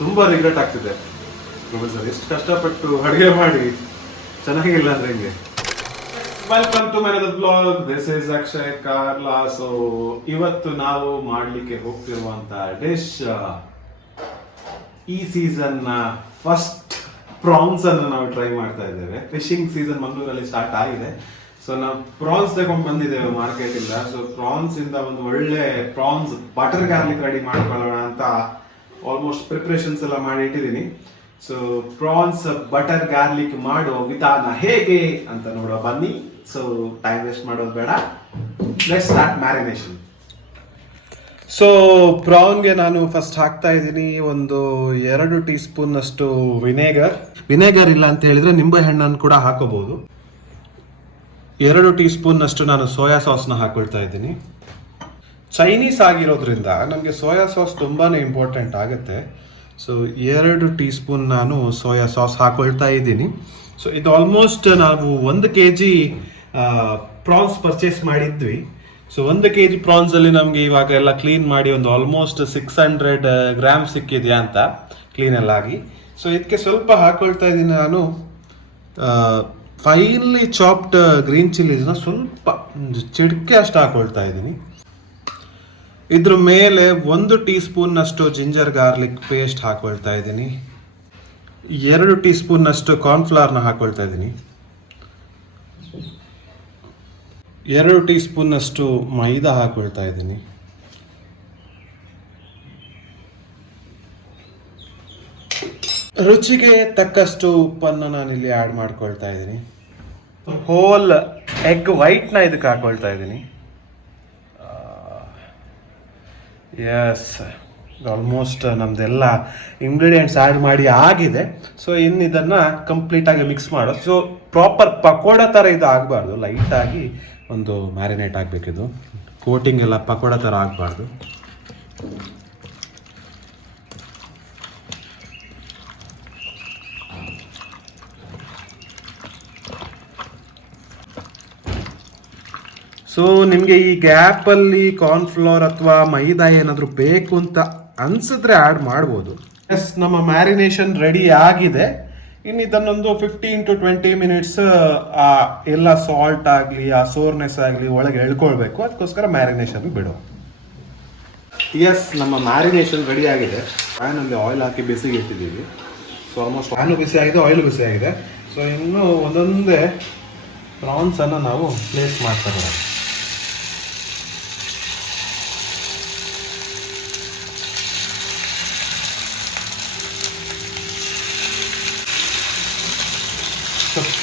ತುಂಬ ರಿಗ್ರೆಟ್ ಆಗ್ತಿದೆ ಸರ್, ಎಷ್ಟು ಕಷ್ಟಪಟ್ಟು ಅಡುಗೆ ಮಾಡಿ ಚೆನ್ನಾಗಿಲ್ಲ ಅಂದ್ರೆ ಹೆಂಗೆ. Welcome to my another blog. This is Akshay Karla. So ಇವತ್ತು ನಾವು ಮಾಡಲಿಕ್ಕೆ ಹೋಗ್ತಿರುವಂತ ಡಿಶ್ ಈ ಸೀಸನ್ ಫಸ್ಟ್ ಪ್ರಾನ್ಸ್ ಅನ್ನು ನಾವು ಟ್ರೈ ಮಾಡ್ತಾ ಇದ್ದೇವೆ. ಫಿಶಿಂಗ್ ಸೀಸನ್ ಮಂಗಳೂರಲ್ಲಿ ಸ್ಟಾರ್ಟ್ ಆಗಿದೆ. ಸೊ ನಾವು ಪ್ರಾನ್ಸ್ ತಗೊಂಡು ಬಂದಿದ್ದೇವೆ ಮಾರ್ಕೆಟ್ ಇಂದ. ಸೊ ಪ್ರಾನ್ಸ್ ಇಂದ ಒಂದು ಒಳ್ಳೆ ಪ್ರಾನ್ಸ್ ಬಟರ್ ಗಾರ್ಲಿಕ್ ರೆಡಿ ಮಾಡ್ಕೊಳ್ಳೋಣ ಅಂತ ಆಲ್ಮೋಸ್ಟ್ ಪ್ರಿಪ್ರೇಷನ್ಸ್ ಎಲ್ಲ ಮಾಡಿ ಇಟ್ಟಿದ್ದೀನಿ. ಸೊ ಪ್ರಾನ್ಸ್ ಬಟರ್ ಗಾರ್ಲಿಕ್ ಮಾಡೋ ವಿಧಾನ ಹೇಗೆ ಅಂತ ನೋಡುವ ಬನ್ನಿ. ಸೊ ಟೈಮ್ ವೇಸ್ಟ್ ಮಾಡೋದು ಬೇಡ, ಲೆಟ್ಸ್ ಸ್ಟಾರ್ಟ್ ಮ್ಯಾರಿನೇಷನ್. ಸೊ ಪ್ರಾನ್ಗೆ ನಾನು ಫಸ್ಟ್ ಹಾಕ್ತಾ ಇದ್ದೀನಿ ಒಂದು 2 ಟೀ ಸ್ಪೂನ್ ಅಷ್ಟು ವಿನೆಗರ್ ಇಲ್ಲ ಅಂತ ಹೇಳಿದ್ರೆ ನಿಂಬೆ ಹಣ್ಣನ್ನು ಕೂಡ ಹಾಕೋಬಹುದು. 2 ಟೀ ಸ್ಪೂನ್ ಅಷ್ಟು ನಾನು ಸೋಯಾ ಸಾಸ್ನ ಹಾಕೊಳ್ತಾ ಇದ್ದೀನಿ. ಚೈನೀಸ್ ಆಗಿರೋದ್ರಿಂದ ನಮಗೆ ಸೋಯಾ ಸಾಸ್ ತುಂಬಾ ಇಂಪಾರ್ಟೆಂಟ್ ಆಗುತ್ತೆ. ಸೊ 2 ಟೀ ಸ್ಪೂನ್ ನಾನು ಸೋಯಾ ಸಾಸ್ ಹಾಕೊಳ್ತಾ ಇದ್ದೀನಿ. ಸೊ ಇದು ಆಲ್ಮೋಸ್ಟ್ ನಾವು 1 kg ಪ್ರಾನ್ಸ್ ಪರ್ಚೇಸ್ ಮಾಡಿದ್ವಿ. ಸೊ 1 kg ಪ್ರಾನ್ಸ್ ಅಲ್ಲಿ ನಮಗೆ ಇವಾಗ ಎಲ್ಲ ಕ್ಲೀನ್ ಮಾಡಿ ಒಂದು ಆಲ್ಮೋಸ್ಟ್ 600 ಗ್ರಾಮ್ ಸಿಕ್ಕಿದೆಯಾ ಅಂತ ಕ್ಲೀನ್ ಎಲ್ಲ ಆಗಿ. ಸೊ ಇದಕ್ಕೆ ಸ್ವಲ್ಪ ಹಾಕೊಳ್ತಾ ಇದ್ದೀನಿ ನಾನು ಫೈನ್ಲಿ ಚಾಪ್ಡ್ ಗ್ರೀನ್ ಚಿಲ್ಲೀಸ್ನ ಸ್ವಲ್ಪ ಚಿಟಿಕೆ ಅಷ್ಟು ಹಾಕೊಳ್ತಾ ಇದ್ದೀನಿ. ಇದ್ರ ಮೇಲೆ 1 ಟೀ ಸ್ಪೂನ್ ಅಷ್ಟು ಜಿಂಜರ್ ಗಾರ್ಲಿಕ್ ಪೇಸ್ಟ್ ಹಾಕೊಳ್ತಾ ಇದ್ದೀನಿ. 2 ಟೀ ಸ್ಪೂನ್ ಅಷ್ಟು ಕಾರ್ನ್ಫ್ಲವರ್ನ ಹಾಕೊಳ್ತಾ ಇದ್ದೀನಿ. 2 ಟೀ ಸ್ಪೂನ್ ಅಷ್ಟು ಮೈದಾ ಹಾಕೊಳ್ತಾ ಇದ್ದೀನಿ. ರುಚಿಗೆ ತಕ್ಕಷ್ಟು ಉಪ್ಪನ್ನು ನಾನಿಲ್ಲಿ ಆ್ಯಡ್ ಮಾಡ್ಕೊಳ್ತಾ ಇದ್ದೀನಿ. ಹೋಲ್ ಎಗ್ ವೈಟ್ನ ಇದಕ್ಕೆ ಹಾಕೊಳ್ತಾ ಇದ್ದೀನಿ. ಎಸ್, ಆಲ್ಮೋಸ್ಟ್ ನಮ್ದೆಲ್ಲ ಇಂಗ್ರೀಡಿಯೆಂಟ್ಸ್ ಆ್ಯಡ್ ಮಾಡಿ ಆಗಿದೆ. ಸೊ ಇನ್ನು ಇದನ್ನು ಕಂಪ್ಲೀಟಾಗಿ ಮಿಕ್ಸ್ ಮಾಡೋದು. ಸೊ ಪ್ರಾಪರ್ ಪಕೋಡ ಥರ ಇದು ಆಗಬಾರ್ದು, ಲೈಟಾಗಿ ಒಂದು ಮ್ಯಾರಿನೇಟ್ ಆಗಬೇಕಿದು. ಕೋಟಿಂಗ್ ಎಲ್ಲ ಪಕೋಡ ಥರ ಆಗಬಾರ್ದು. ಸೊ ನಿಮಗೆ ಈ ಗ್ಯಾಪಲ್ಲಿ ಕಾರ್ನ್ಫ್ಲವರ್ ಅಥವಾ ಮೈದಾ ಏನಾದರೂ ಬೇಕು ಅಂತ ಅನಿಸಿದ್ರೆ ಆ್ಯಡ್ ಮಾಡ್ಬೋದು. ಎಸ್, ನಮ್ಮ ಮ್ಯಾರಿನೇಷನ್ ರೆಡಿ ಆಗಿದೆ. ಇನ್ನು ಇದನ್ನೊಂದು 15 to 20 ಮಿನಿಟ್ಸ್ ಎಲ್ಲ ಸಾಲ್ಟ್ ಆಗಲಿ ಆ ಸೋರ್ನೆಸ್ ಆಗಲಿ ಒಳಗೆ ಎಳ್ಕೊಳ್ಬೇಕು. ಅದಕ್ಕೋಸ್ಕರ ಮ್ಯಾರಿನೇಷನ್ ಬಿಡು. ಎಸ್, ನಮ್ಮ ಮ್ಯಾರಿನೇಷನ್ ರೆಡಿ ಆಗಿದೆ. ಪ್ಯಾನಲ್ಲಿ ಆಯಿಲ್ ಹಾಕಿ ಬಿಸಿಗೆ ಇಟ್ಟಿದ್ದೀವಿ. ಸೊ ಆಲ್ಮೋಸ್ಟ್ ಪ್ಯಾನು ಬಿಸಿ ಆಗಿದೆ, ಆಯಿಲ್ ಬಿಸಿ ಆಗಿದೆ. ಸೊ ಇನ್ನು ಒಂದೊಂದೇ ಪ್ರಾನ್ಸನ್ನು ನಾವು ಪ್ಲೇಸ್ ಮಾಡ್ತಾ ಬರೋದು.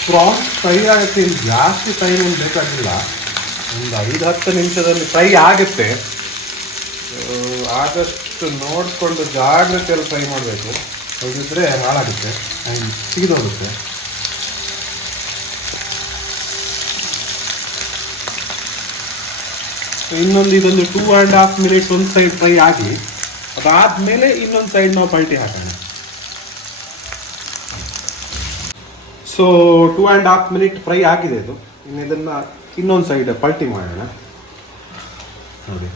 ಪ್ರಾನ್ಸ್ ಫ್ರೈ ಆಗುತ್ತೆ. ಇಲ್ಲಿ ಜಾಸ್ತಿ ಟೈಮ್ ಏನು ಬೇಕಾಗಿಲ್ಲ, ಒಂದು 5-10 ನಿಮಿಷದಲ್ಲಿ ಫ್ರೈ ಆಗುತ್ತೆ. ಆದಷ್ಟು ನೋಡಿಕೊಂಡು ಜಾಗ್ರತೆಯಲ್ಲಿ ಫ್ರೈ ಮಾಡಬೇಕು, ಹೋಗಿದ್ರೆ ಹಾಳಾಗುತ್ತೆ ಆ್ಯಂಡ್ ಸಿಗಿದೋಗುತ್ತೆ. ಇದೊಂದು 2.5 ಮಿನಿಟ್ಸ್ ಒಂದು ಸೈಡ್ ಫ್ರೈ ಆಗಿ ಅದಾದಮೇಲೆ ಇನ್ನೊಂದು ಸೈಡ್ ನಾವು ಪಲ್ಟಿ ಹಾಕೋಣ. ಸೊ 2.5 ಮಿನಿಟ್ ಫ್ರೈ ಆಗಿದೆ ಇದು. ಇನ್ನು ಇದನ್ನು ಇನ್ನೊಂದು ಸೈಡ್ ಪಲ್ಟಿ ಮಾಡೋಣ. ನೋಡಿ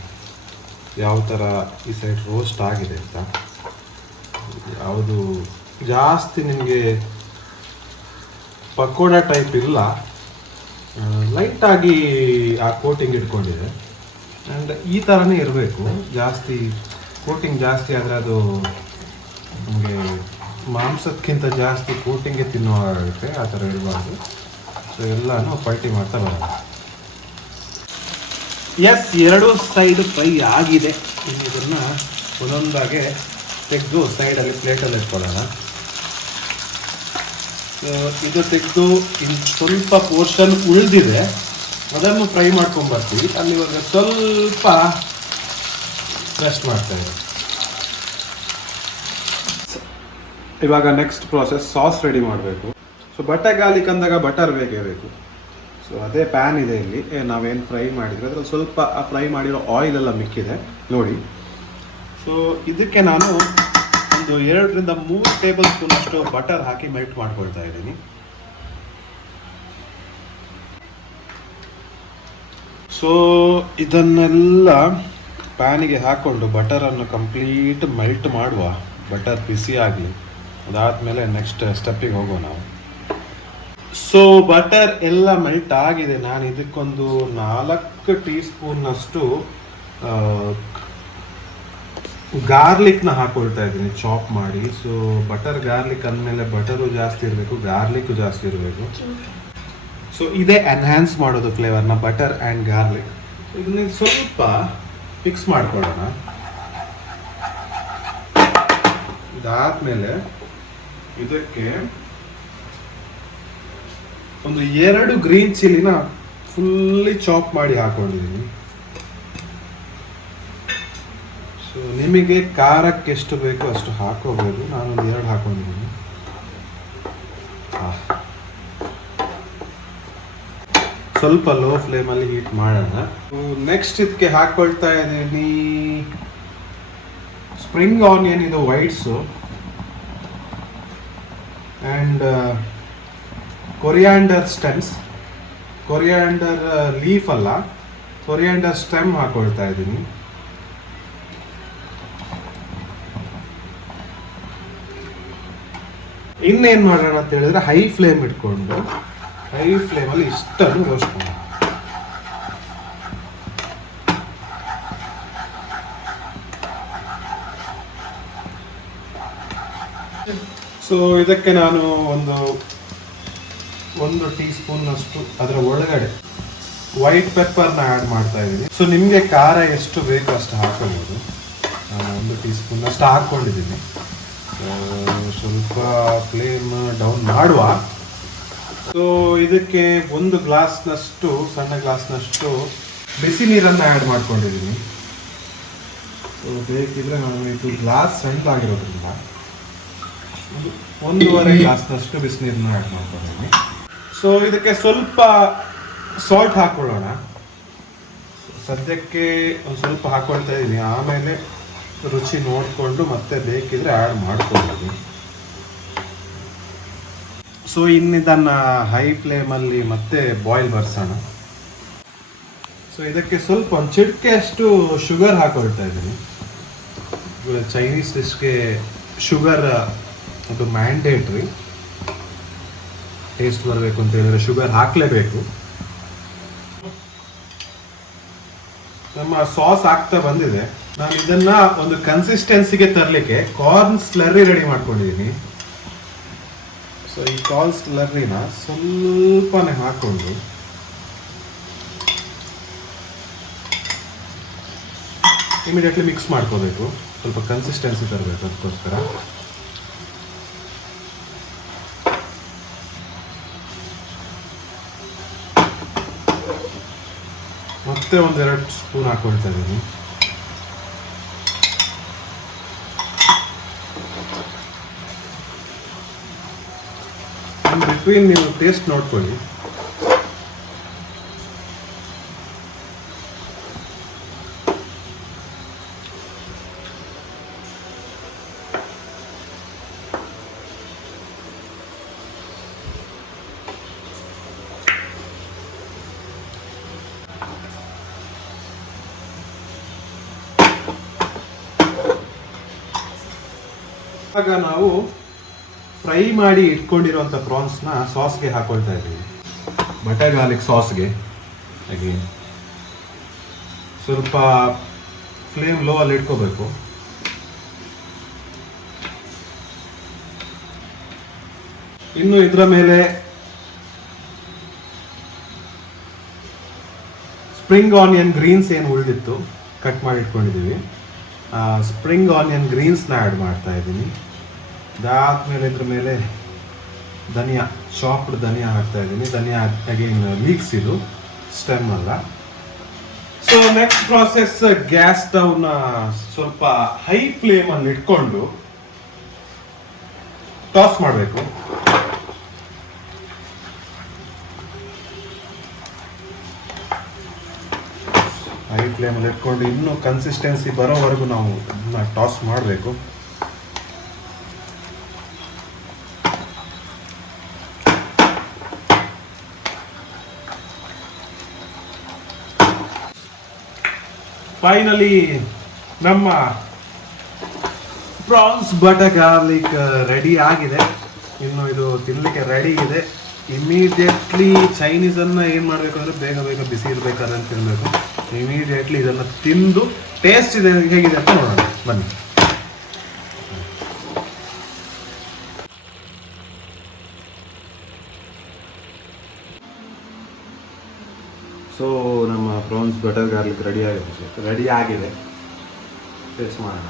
ಯಾವ ಥರ ಈ ಸೈಡ್ ರೋಸ್ಟ್ ಆಗಿದೆ ಅಂತ. ಯಾವುದು ಜಾಸ್ತಿ ನಿಮಗೆ ಪಕೋಡ ಟೈಪ್ ಇಲ್ಲ, ಲೈಟಾಗಿ ಆ ಕೋಟಿಂಗ್ ಇಟ್ಕೊಂಡಿದೆ. ಆ್ಯಂಡ್ ಈ ಥರನೇ ಇರಬೇಕು. ಜಾಸ್ತಿ ಕೋಟಿಂಗ್ ಜಾಸ್ತಿ ಆದರೆ ಅದು ನಮಗೆ ಮಾಂಸಕ್ಕಿಂತ ಜಾಸ್ತಿ ಕೋಟಿಂಗ್ಗೆ ತಿನ್ನುವಾಗುತ್ತೆ. ಆ ಥರ ಇರಬಾರ್ದು. ಸೊ ಎಲ್ಲನೂ ಪಲ್ಟಿ ಮಾಡ್ತಾ ಬರೋಣ. ಎಸ್, 2 ಸೈಡ್ ಫ್ರೈ ಆಗಿದೆ. ಇನ್ನು ಇದನ್ನು ಒಂದೊಂದಾಗೆ ತೆಗೆದು ಸೈಡಲ್ಲಿ ಪ್ಲೇಟಲ್ಲಿ ಇಟ್ಕೊಳ್ಳೋಣ. ಸೊ ಇದು ತೆಗೆದು ಇನ್ನು ಸ್ವಲ್ಪ ಪೋರ್ಷನ್ ಉಳಿದಿದೆ, ಅದನ್ನು ಫ್ರೈ ಮಾಡ್ಕೊಂಬರ್ತೀವಿ. ಅಲ್ಲಿವರೆಗೆ ಸ್ವಲ್ಪ ರೆಸ್ಟ್ ಮಾಡ್ತಾಯಿದೆ. ಇವಾಗ ನೆಕ್ಸ್ಟ್ ಪ್ರಾಸೆಸ್ ಸಾಸ್ ರೆಡಿ ಮಾಡಬೇಕು. ಸೊ ಬಟರ್ ಗಾರ್ಲಿಕ್ ಅಂದಾಗ ಬಟರ್ ಬೇಕೇ ಬೇಕು. ಸೊ ಅದೇ ಪ್ಯಾನ್ ಇದೆ ಇಲ್ಲಿ, ನಾವೇನು ಫ್ರೈ ಮಾಡಿದರೆ ಅದ್ರಲ್ಲಿ ಸ್ವಲ್ಪ ಆ ಫ್ರೈ ಮಾಡಿರೋ ಆಯಿಲ್ ಎಲ್ಲ ಮಿಕ್ಕಿದೆ ನೋಡಿ. ಸೊ ಇದಕ್ಕೆ ನಾನು ಒಂದು 2ರಿಂದ 3 ಟೇಬಲ್ ಸ್ಪೂನ್ ಅಷ್ಟು ಬಟರ್ ಹಾಕಿ ಮೆಲ್ಟ್ ಮಾಡ್ಕೊಳ್ತಾ ಇದ್ದೀನಿ. ಸೊ ಇದನ್ನೆಲ್ಲ ಪ್ಯಾನಿಗೆ ಹಾಕ್ಕೊಂಡು ಬಟರನ್ನು ಕಂಪ್ಲೀಟ್ ಮೆಲ್ಟ್ ಮಾಡುವ. ಬಟರ್ ಬಿಸಿ ಆಗಲಿ. ಅದಾದಮೇಲೆ ನೆಕ್ಸ್ಟ್ ಸ್ಟೆಪ್ಪಿಗೆ ಹೋಗೋಣ ನಾವು. ಸೊ ಬಟರ್ ಎಲ್ಲ ಮೆಲ್ಟ್ ಆಗಿದೆ. ನಾನು ಇದಕ್ಕೊಂದು 4 ಟೀ ಸ್ಪೂನ್ನಷ್ಟು ಗಾರ್ಲಿಕ್ನ ಹಾಕೊಳ್ತಾ ಇದ್ದೀನಿ ಚಾಪ್ ಮಾಡಿ. ಸೊ ಬಟರ್ ಗಾರ್ಲಿಕ್ ಅಂದಮೇಲೆ ಬಟರು ಜಾಸ್ತಿ ಇರಬೇಕು, ಗಾರ್ಲಿಕ್ಕು ಜಾಸ್ತಿ ಇರಬೇಕು. ಸೊ ಇದೇ ಎನ್ಹ್ಯಾನ್ಸ್ ಮಾಡೋದು ಫ್ಲೇವರ್ನ, ಬಟರ್ ಆ್ಯಂಡ್ ಗಾರ್ಲಿಕ್. ಇದನ್ನ ಸ್ವಲ್ಪ ಮಿಕ್ಸ್ ಮಾಡ್ಕೊಳ್ಳೋಣ. ಇದಾದ್ಮೇಲೆ ಇದಕ್ಕೆ ಒಂದು 2 ಗ್ರೀನ್ ಚಿಲ್ಲಿನ ಫುಲ್ಲಿ ಚಾಪ್ ಮಾಡಿ ಹಾಕೊಂಡಿದ್ದೀನಿ. ಸೊ ನಿಮಗೆ ಖಾರಕ್ಕೆ ಎಷ್ಟು ಬೇಕೋ ಅಷ್ಟು ಹಾಕೋಬೋದು. ನಾನೊಂದು 2 ಹಾಕೊಂಡಿದ್ದೀನಿ. ಸ್ವಲ್ಪ ಲೋ ಫ್ಲೇಮಲ್ಲಿ ಹೀಟ್ ಮಾಡೋಣ. ನೆಕ್ಸ್ಟ್ ಇದಕ್ಕೆ ಹಾಕೊಳ್ತಾ ಇದ್ದೀನಿ ಸ್ಪ್ರಿಂಗ್ ಆನಿಯನ್, ಇದು ವೈಟ್ಸು, and coriander stems. Coriander leaf ಅಲ್ಲ, ಕೊರಿಯಾಂಡರ್ ಸ್ಟೆಮ್ ಹಾಕೊಳ್ತಾ ಇದ್ದೀನಿ. ಇನ್ನೇನು ಮಾಡೋಣ ಅಂತ ಹೇಳಿದ್ರೆ ಹೈ ಫ್ಲೇಮ್ ಇಟ್ಕೊಂಡು ಹೈ ಫ್ಲೇಮಲ್ಲಿ ಇಷ್ಟನ್ನು ರೋಸ್ಟ್ ಮಾಡೋಣ. ಸೊ ಇದಕ್ಕೆ ನಾನು ಒಂದು ಟೀ ಸ್ಪೂನ್ನಷ್ಟು ಅದರ ಒಳಗಡೆ ವೈಟ್ ಪೆಪ್ಪರ್ನ ಆ್ಯಡ್ ಮಾಡ್ತಾ ಇದ್ದೀನಿ. ಸೊ ನಿಮಗೆ ಖಾರ ಎಷ್ಟು ಬೇಕೋ ಅಷ್ಟು ಹಾಕೋಬೋದು. ನಾನು 1 ಟೀ ಸ್ಪೂನ್ನಷ್ಟು ಹಾಕ್ಕೊಂಡಿದ್ದೀನಿ. ಸ್ವಲ್ಪ ಫ್ಲೇಮ್ ಡೌನ್ ಮಾಡುವ. ಸೊ ಇದಕ್ಕೆ 1 ಗ್ಲಾಸ್ನಷ್ಟು, ಸಣ್ಣ ಗ್ಲಾಸ್ನಷ್ಟು ಬಿಸಿ ನೀರನ್ನು ಆ್ಯಡ್ ಮಾಡ್ಕೊಂಡಿದ್ದೀನಿ. ಸೊ ಬೇಕಿದ್ರೆ ನಾನು ಇದು ಗ್ಲಾಸ್ ಸಣ್ಣದಾಗಿರೋದ್ರಿಂದ 1.5 ಗ್ಲಾಸ್ನಷ್ಟು ಬಿಸಿನೀರನ್ನ ಆ್ಯಡ್ ಮಾಡ್ಕೊಂಡಿದ್ದೀನಿ. ಸೊ ಇದಕ್ಕೆ ಸ್ವಲ್ಪ ಸಾಲ್ಟ್ ಹಾಕ್ಕೊಳ್ಳೋಣ. ಸದ್ಯಕ್ಕೆ ಒಂದು ಸ್ವಲ್ಪ ಹಾಕ್ಕೊಳ್ತಾ ಇದ್ದೀನಿ, ಆಮೇಲೆ ರುಚಿ ನೋಡಿಕೊಂಡು ಮತ್ತೆ ಬೇಕಿದ್ರೆ ಆ್ಯಡ್ ಮಾಡ್ಕೊಳ್ತೀನಿ. ಸೊ ಇನ್ನಿದನ್ನು ಹೈ ಫ್ಲೇಮಲ್ಲಿ ಮತ್ತೆ ಬಾಯ್ಲ್ ಬರ್ಸೋಣ. ಸೊ ಇದಕ್ಕೆ ಸ್ವಲ್ಪ ಒಂದು ಚಿಟಿಕೆಯಷ್ಟು ಶುಗರ್ ಹಾಕೊಳ್ತಾ ಇದ್ದೀನಿ. ಚೈನೀಸ್ ಡಿಶ್ಗೆ ಶುಗರ್ ಅದು ಮ್ಯಾಂಡೇಟ್ರಿ. ಟೇಸ್ಟ್ ಬರಬೇಕು ಅಂತ ಹೇಳಿದ್ರೆ ಶುಗರ್ ಹಾಕಲೇಬೇಕು. ನಮ್ಮ ಸಾಸ್ ಆಗ್ತಾ ಬಂದಿದೆ. ನಾನು ಇದನ್ನ ಒಂದು ಕನ್ಸಿಸ್ಟೆನ್ಸಿಗೆ ತರಲಿಕ್ಕೆ ಕಾರ್ನ್ ಸ್ಲರ್ರಿ ರೆಡಿ ಮಾಡ್ಕೊಂಡಿದ್ದೀನಿ. ಸೊ ಈ ಕಾರ್ನ್ ಸ್ಲರ್ರಿನ ಸ್ವಲ್ಪನೇ ಹಾಕೊಂಡು ಇಮಿಡಿಯೇಟ್ಲಿ ಮಿಕ್ಸ್ ಮಾಡ್ಕೋಬೇಕು. ಸ್ವಲ್ಪ ಕನ್ಸಿಸ್ಟೆನ್ಸಿ ತರಬೇಕು, ಅದಕ್ಕೋಸ್ಕರ. ಮತ್ತೆ 1-2 ಸ್ಪೂನ್ ಹಾಕೊಳ್ತಾ ಇದ್ದೀನಿ. ಇನ್ ಬಿಟ್ವೀನ್ ನೀವು ಟೇಸ್ಟ್ ನೋಡ್ಕೊಳ್ಳಿ. ಆಗ ನಾವು ಫ್ರೈ ಮಾಡಿ ಇಟ್ಕೊಂಡಿರುವಂಥ ಪ್ರಾನ್ಸ್ನ ಸಾಸ್ಗೆ ಹಾಕೊಳ್ತಾ ಇದ್ದೀವಿ. ಬಟರ್ ಗಾರ್ಲಿಕ್ ಸಾಸ್ಗೆ ಹಾಗೆ ಸ್ವಲ್ಪ ಫ್ಲೇಮ್ ಲೋ ಅಲ್ಲಿ ಇಟ್ಕೋಬೇಕು. ಇನ್ನು ಇದರ ಮೇಲೆ ಸ್ಪ್ರಿಂಗ್ ಆನಿಯನ್ ಗ್ರೀನ್ಸ್ ಏನು ಉಳಿದಿತ್ತು ಕಟ್ ಮಾಡಿ ಇಟ್ಕೊಂಡಿದ್ದೀವಿ, ಸ್ಪ್ರಿಂಗ್ ಆನಿಯನ್ ಗ್ರೀನ್ಸ್ನ ಆ್ಯಡ್ ಮಾಡ್ತಾ ಇದ್ದೀನಿ. ಅದಾದಮೇಲೆ ಇದ್ರ ಮೇಲೆ ಧನಿಯಾ, ಚಾಪ್ಡ್ ಧನಿಯಾ ಹಾಕ್ತಾ ಇದ್ದೀನಿ. ಧನಿಯಾ ಅಗೇನ್ ಲೀಕ್ಸ್, ಇದು ಸ್ಟೆಮ್ ಅಲ್ಲ. ಸೊ ನೆಕ್ಸ್ಟ್ ಪ್ರಾಸೆಸ್, ಗ್ಯಾಸ್ ಸ್ಟವ್ನ ಸ್ವಲ್ಪ ಹೈ ಫ್ಲೇಮಲ್ಲಿ ಇಟ್ಕೊಂಡು ಟಾಸ್ ಮಾಡಬೇಕು. ಹೈ ಫ್ಲೇಮಲ್ಲಿ ಇಟ್ಕೊಂಡು ಇನ್ನೂ ಕನ್ಸಿಸ್ಟೆನ್ಸಿ ಬರೋವರೆಗೂ ನಾವು ಇದನ್ನ ಟಾಸ್ ಮಾಡಬೇಕು. ಫೈನಲಿ ನಮ್ಮ ಪ್ರಾನ್ಸ್ ಬಟರ್ ಗಾರ್ಲಿಕ್ ರೆಡಿ ಆಗಿದೆ. ಇನ್ನು ಇದು ತಿನ್ನಲಿಕ್ಕೆ ರೆಡಿ ಇದೆ. ಇಮಿಡಿಯೇಟ್ಲಿ ಚೈನೀಸನ್ನು ಏನು ಮಾಡಬೇಕು ಅಂದರೆ ಬೇಗ ಬೇಗ ಬಿಸಿ ಇರಬೇಕಾದ್ರೆ ತಿನ್ನಬೇಕು. ಇಮಿಡಿಯೇಟ್ಲಿ ಇದನ್ನು ತಿಂದು ಟೇಸ್ಟ್ ಇದೆ ಹೇಗಿದೆ ಅಂತ ನೋಡೋಣ ಬನ್ನಿ. ಸೊ ನಮ್ಮ ಪ್ರಾನ್ಸ್ ಬಟರ್ ಗಾರ್ಲಿಕ್ ರೆಡಿ ಆಗಿದೆ. ಟೇಸ್ಟ್ ಮಾಡೋಣ.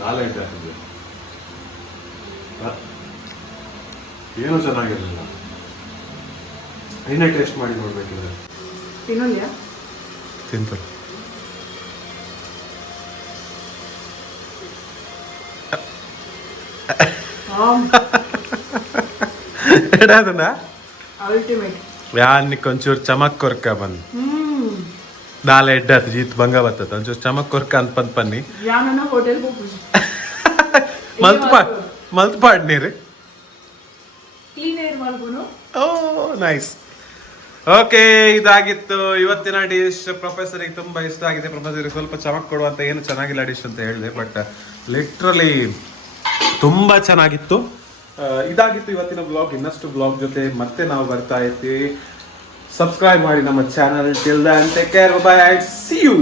ದಾಲ್ ಐತೆ ಹಾಕಿದೆ, ಏನೂ ಚೆನ್ನಾಗಿರಲಿಲ್ಲ. ಏನೇ ಟೇಸ್ಟ್ ಮಾಡಿ ನೋಡ್ಬೇಕಿದ್ರೆ ತಿಂತಾರೆ. ಒಂಚೂರು ಚಮಕ್ ಕೊರ್ಕ ಬಂದು ನಾಳೆ ಎಡ್ಡತ್ ಜೀತ್ ಬಂಗ ಬರ್ತದ ಒಂಚೂರು ಚಮಕ್ ಕೊರ್ಕ ಅಂತ ಬಂದ್ ಬನ್ನಿ ಮಲ್ತ್ಪಾಡ್ ನೀರು. ಓ ನೈಸ್. ಓಕೆ, ಇದಾಗಿತ್ತು ಇವತ್ತಿನ ಡಿಶ್. ಪ್ರೊಫೆಸರಿಗೆ ತುಂಬಾ ಇಷ್ಟ ಆಗಿದೆ. ಪ್ರೊಫೆಸರಿಗೆ ಸ್ವಲ್ಪ ಚಮಕ್ ಕೊಡುವಂತ ಏನು ಚೆನ್ನಾಗಿಲ್ಲ ಡಿಶ್ ಅಂತ ಹೇಳಿದೆ, ಬಟ್ ಲಿಟ್ರಲಿ ತುಂಬಾ ಚೆನ್ನಾಗಿತ್ತು. ಇದಾಗಿತ್ತು ಇವತ್ತಿನ ಬ್ಲಾಗ್. ಇನ್ನಷ್ಟು ಬ್ಲಾಗ್ ಜೊತೆ ಮತ್ತೆ ನಾವು ಬರ್ತಾ ಇರ್ತೀವಿ. ಸಬ್ಸ್ಕ್ರೈಬ್ ಮಾಡಿ ನಮ್ಮ channel. Till then take care, bye, see you.